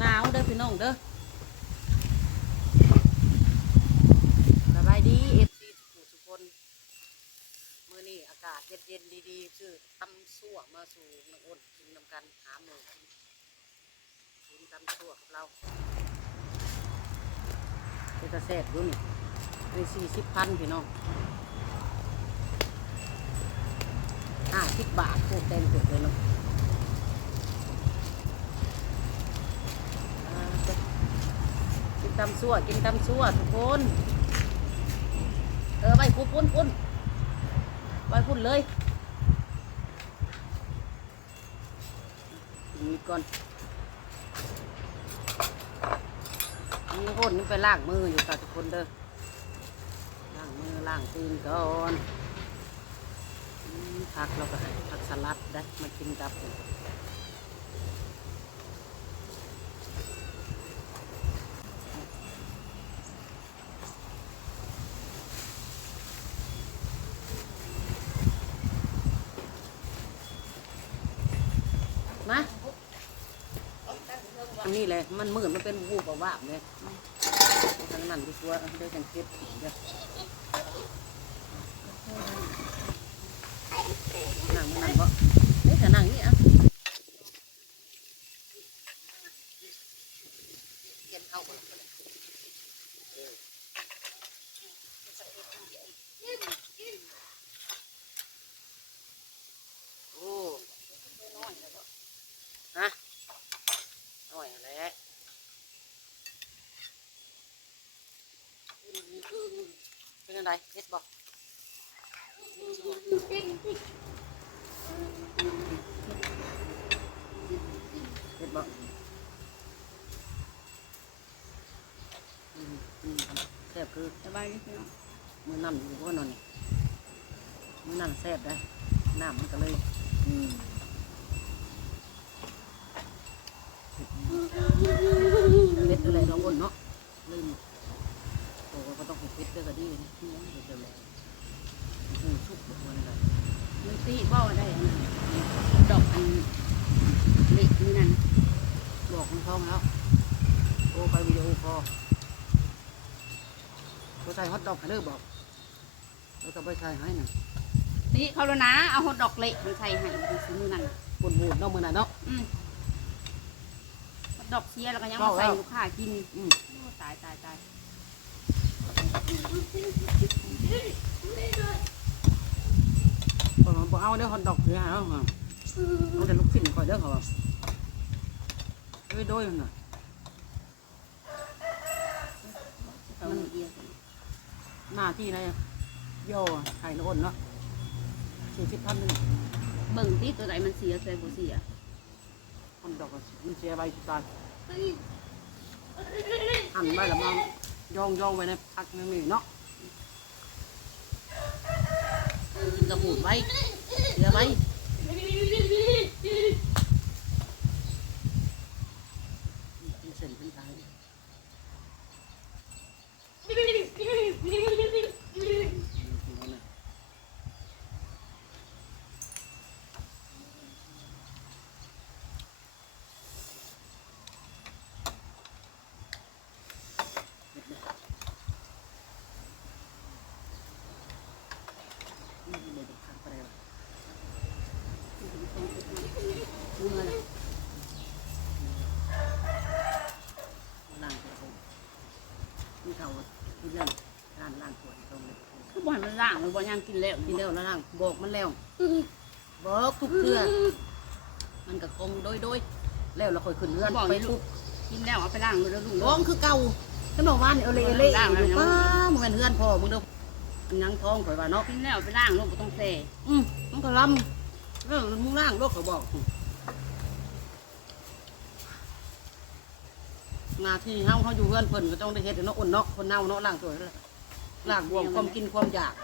หนาวเด้อพี่น้องเด้อสบายดีเอฟซีทุกคนมื้อนี้อากาศเย็นๆดีๆชื่อตำสั่วมาสู่นักอ้นกินนำกันหาหมูกินกินตำสั่วกับเราเป็นตะแซ่บอยู่นี่นี่สี่สิบพันพี่น้องห้าสิบบาทพวกเต็มเกิดเลยเนาะ อ่าจ้ะ กินตำซั่วกินตำซั่วทุกคน เออไปพุ่นพุ่นพุ่นไปพุ่นเลยมีก่อนมีคนนี่ไปล้างมืออยู่ค่ะทุกคนเด้อล้างมือล้างตีนก่อนผักเราก็ให้ผักสลัดได้มากินกับ เลยมันมืดมันเป็นวูบว่าบเลยทางนั้นดีกว่าได้จันเก็บเดี๋ยวนั่งมันนั่งก็เฮ้ยถ้านั่งนี่อะเย็นเข้าก่อนก็ได้โอ้น้อยแล้วก็ ฮะอร่อยแหล้วเป็นอะไรเฮ็ด บอกเฮ็ดบอกอืมอืมแซ่บคือสบายดีพี่น้องมือน้ำอยู่พวกนอนนี่มือน้ำแซ่บได้น้ำมันก็เลยอืมเล็ดอะไรน้องอ้นเนาะลืม อ้ก็ต้องเผ็ดด้วยก็ดีนะที่ยังเผ็ดเลยอืมชุบแบบนั้นเลยมันตีบ่ได้อันนั้นดอกอันเล็กนี่นั่นบอกคุณท้องแล้วโอ้ไปวิดีโอคอลก็ใส่ฮอตดอกให้เด้อบอกแล้วก็ไปใส่ให้น่ะตีเขาแล้วนะเอาหดดอกเล็กมันใส่ให้มันซื้อมือนั่นบนบูดเนาะมือน่ะเนาะอืมฮดดอกเสียแล้วก็ยังมาใส่ลูกค้ากินอืมโอ้ตายตายตาย บอกว่าบ่เอาเด้อฮอตดอกเด้อฮะเอาแต่ลูกชิ้นคอยเด้อเขาบอกเอ้ยโดยมันน่ะหน้าที่นะโย่ไข่นอ้นเนาะสี่สิบพันหนึ่งเบิ่งที่ตัวไหนมันเสียใส่บ่เสียฮอตดอกมันเสียใบตายหันไว้แล้วมัน ย่องย่องไว้ในพักนึงนี่เนาะกินกระบูดไว้เสียไว้กินเส้นเป็นทางเดี๋ยวจะพักไปแล้วพูดมาแล้วล้างตัวนี่เขาที่เรื่องการล้างตัวตรงนี้ คือ บ่ให้มันล่างมันบ่ยังกินแล้วกินแล้วแล้วล้างบอกมันแล้วบอกทุกเทื่อมันก็คงโดยโดยแล้วเราค่อยขึ้นเรือนไปลุกกินแล้วเอาไปล่างเลยแล้วลุงท้องคือเก่าขนมว่านเอเล่เล่ล้างแล้อวยู่ป้ามึงเป็นเฮือนพ่อมึงเด้อมันยังท้องข่อยว่าเนาะกินแล้วเอาไปล่างลูกบ่ต้องแซ่อืมมันก็ลำแล้วมึงล่างโลกเขาบอกหน้าที่เฮาเฮาอยู่เฮือนเพิ่นก็ต้องได้เฮ็ดเนาะอ่อนเนาะคนเน่าเนาะล้างตัวนั่นแหละ ล้างบวมความกินความอยาก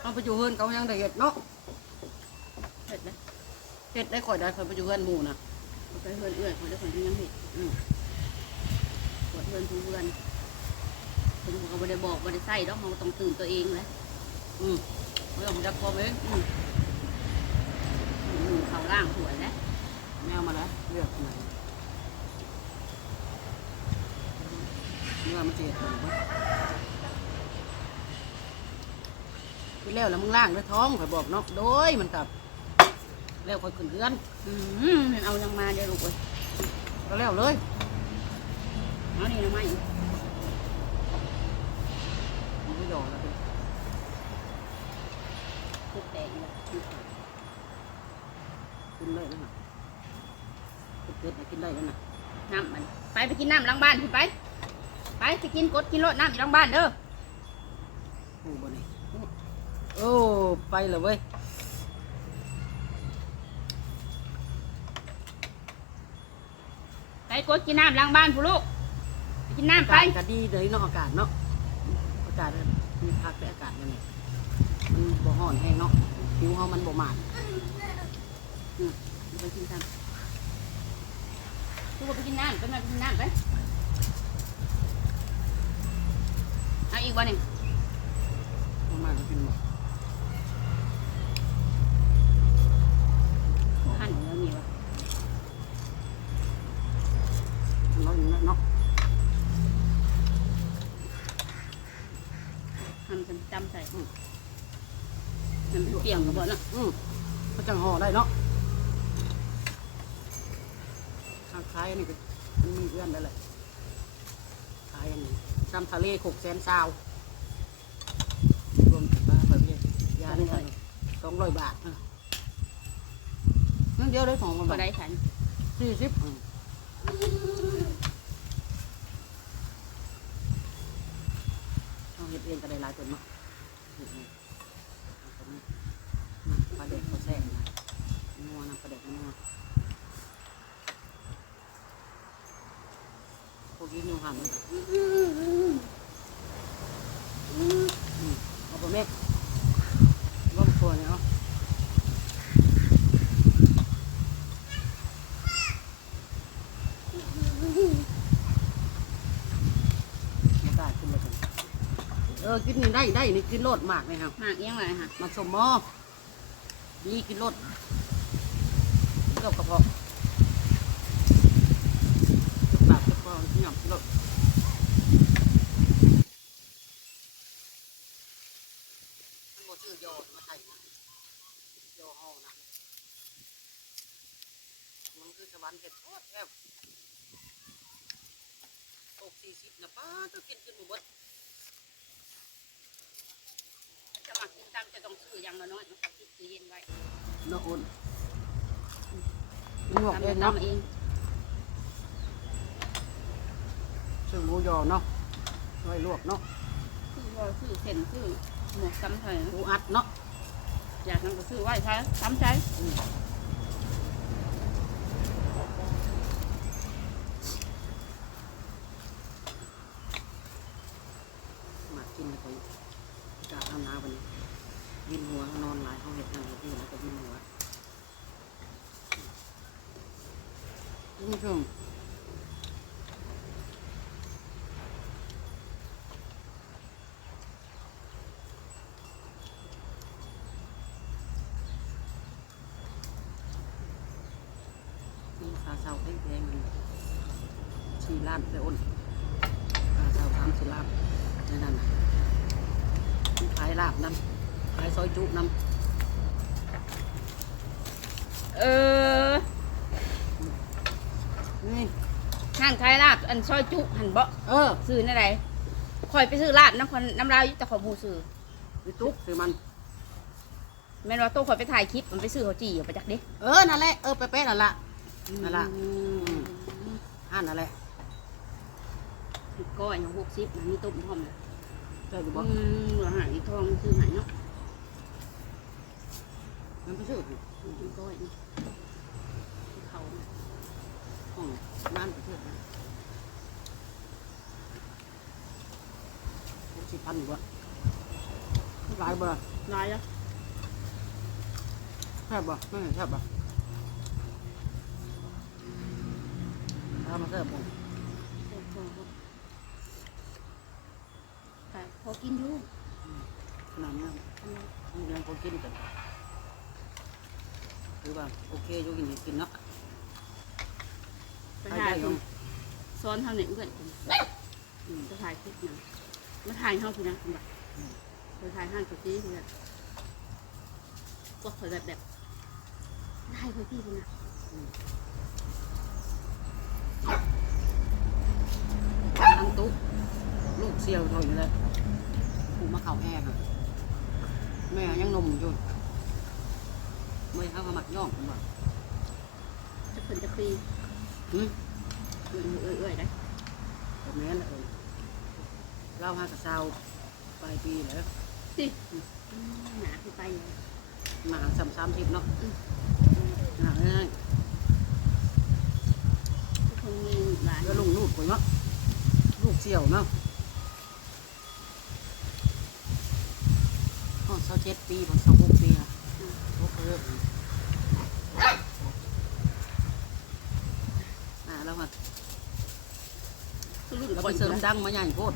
เฮาไปอยู่เฮือนเขายังได้เฮ็ดเนาะเผ็ดนะเฮ็ดได้ข่อยได้ข่อยไปอยู่เฮือนหมู่น่ะเอาไปเฮือนเอื้อยคนเดียวคนที่ยังเห็ดอืมปวดเฮือนทุกเฮือนถึงเขาบ่ได้บอกบ่ได้ใส่ดอกเขาก็ต้องตื่นตัวเองแหละอืมไม่ต้องจักความเองอืมอืมเขาล่างสวยนะอแมวมาแล้วเลือกไหนเนื้อมันเจ็บหนึ่ง ไปแล้วแล้วมึงล่างด้วยท้องข่อยบอกเนาะโดยมันกลับ แล้วข่อยขึ้นเรือนอืมเอายังมาเดี๋ยวลูกเอ้ยก็แล้วเลยเอานี่นะไม่มันไม่ยอมแล้วเป็นคือแตกเลยกินได้แล้วนะเป็ดกินได้แล้วนะน้ำมันไปไปกินน้ำหล้างบ้านคุณไป ไปไปกินกดกินรถน้ำหล้างบ้านเด้อ โอ้บ่นี่โอ้ ไปเลยเว้ยไปกดกินน้ำหล้างบ้านผู้ลูกไปกินน้ำอาไปกาศก็ดีเลยเนาะอากาศเนาะอากาศมันมีพักแต่อากาศนั่นนี่มันบ่ฮ้อนแห้งเนาะผิวเฮามันบ่หมาดไปกินน้ำทุกคนไปกินน้ำไปมาไปกินน้ำไปเอาอีกวันหนึ่งบ่หมาดมันเป็นบ่หั่นเนื้อมีวะเนาะอยู่นั่นเนาะหั่นจำจำใส่อืมมันเป็นเปรี้ยงกับบ่เนาะอืมก็จังห่อได้เนาะข้างคล้ายอันนี้ก็มันมีเอื้อนได้เลยขายอันนี้ตำทะเลหกแสนซาวรวมถึงบ้านประเภทยาได้เท่าไหร่สองร้อยบาทอะ นั่นเดียวได้สองพันก็บาทได้ฉันสี่สิบเอาเห็ดเองก็ได้หลายตัวเนาะเฮ็ดเองเอาปลาเด็กเขาแซ่บนะนัวน้ำปลาเด็กนัวพวกนี้นิวหันเลยอืมเอาไปเมกร่มตัวเนี่ยเอาไม่กล้าขึ้นมาถึงเออกินนี่ได้ได้นี่กินโลดมากเลยครับหมากเอียงเลยค่ะมาสมหมอดีกินรสเจ้ากระเพาะปากกระเพาะที่หยำกินรสมันบ่ชื่อยอมาไทยนะยอห้อนะ มันคือสวรรค์เห็ดโคตรแอบตกสี่สิบนะป้าต้องกินกินหมด จะมากินตามจะต้องซื้ออย่างละน้อยมันก็ติดตู้เย็นไว้เนาะอุ่นลวกทำเอเองงเนาะทำเองซึ่งหมูยอเนาะไว้ลวกเนาะซื้อว่าซื้อเส้นซื้อหมวกซ้ำไทยหมูอัดเนาะอยากนั่นก็ซื้อไว้ใช้ซ้ำใช้มากินไปกะเอาหน้าวันนี้ วินหัวนอนหลายห้องเห็ดนั่งเห็ดนี่แล้วก็วินหัวคุณผู้ชมนี่ขาเสาแพงๆชีล้านไปอ้นขาเสาสามสี่ล้านในนั้นน่ะขายลาบน้ำ ขายซอยจุน้เออำนี่ ห้างขายลาบ อันซอยจุหันเบาะเออซื้อในไหนคอยไปซื้อลาบน้ำคนน้ำลาวอยู่แต่ขอบูซื้อไปตุ๊กคือมัน แม่นว่าโตคอยไปถ่ายคลิป มันไปซื้อเขาจีออกไปจากเด็กเออ นั่นแหละ เออเป๊ะๆนั่นละนั่นล่ะอ่านนั่นแหละก้อยหกสิบมันมีต้มพร้อมนะเจ้าอยู่บ่อืมเหลือหายทองซื้อหายเนาะ มันไปซื้อกินก้อยนี่เขาน่ะห้องนั่นไปซื้อนะหกสิบพันอยู่บ่หลายบ่ล่ะลายแล้วแซ่บบ่ไม่แซ่บบ่เอามาแซ่บบ่แต่พอกินอยู่ขนาดนี้มันยังพอกินกัน คือว่าโอเคอยู่กินให้กินเนาะเนาะซ้อนเท่าไหนเอื้อนอืมจะถ่ายคลิปนะมาถ่ายเท่าพี่นะคุณแบบไปถ่ายห้างกับพี่เนี่ยก็คอยแบบแบบได้คอยพี่คุณนะทั้งตุ๊กลูกเสี่ยวเท่าอยู่แล้วผูมาเข่าแห้งอะแม่ยังนมอยู่ ไม่เข้ามาหมักย่องผมว่าจะเป็นจะปีอืมเอื้อยเอื้อยเอื้อยได้แบบนี้แหละเออเล่าห้ากระเซาปลายปีแล้วสิอืมหนาคือไปเลยมาสามสามทิพเนาะหาง่ายทุกคนมีหลานๆแล้วลุงลูกไปเนาะลูกเสี่ยวเนาะอ๋อเศร้าเจ็ดปีผมเศร้าหกปี แล้วค่ะคือรุ่นเราคไปนเสริมดังมาใหญ่โพด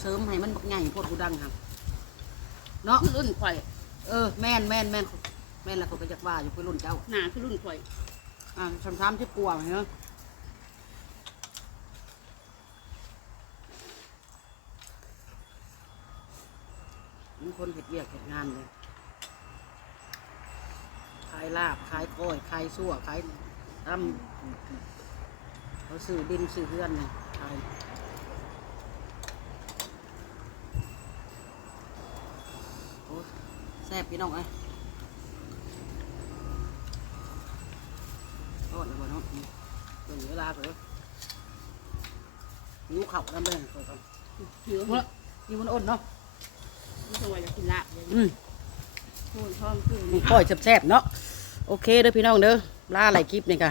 เสริมให้มันบักใหญ่โพดกูดังครับเนาะคือรุ่นข่อยเออแม่นแม่นแม่นแม่นแล้วเขาก็จักว่าอยู่เพื่อรุ่นเจ้าหนาคือรุ่นข่อยอ่าสามสามที่กลัวเนาะมีคนเห็ดเวียกเห็ดงานเลยขายลาบขายก้อยขายซั่วขายตำเขาซื้อดินซื้อเพื่อนเนี่ยขายโอ้แซ่บพี่น้องเอ้ยโทษนะบ่เนาะอืมเบิ่งเวลาเถอะหิวเข่าวนั่นเลยก่อนก่อนหิวหิวละหิวมันอดเนาะไม่ต้องว่าจะกินลาบเลยอืม โอ้ยพร้อมคือมีก้อยแซ่บๆเนาะ โอเคเด้อพี่น้องเด้อล่าหลายคลิปนี่ค่ะ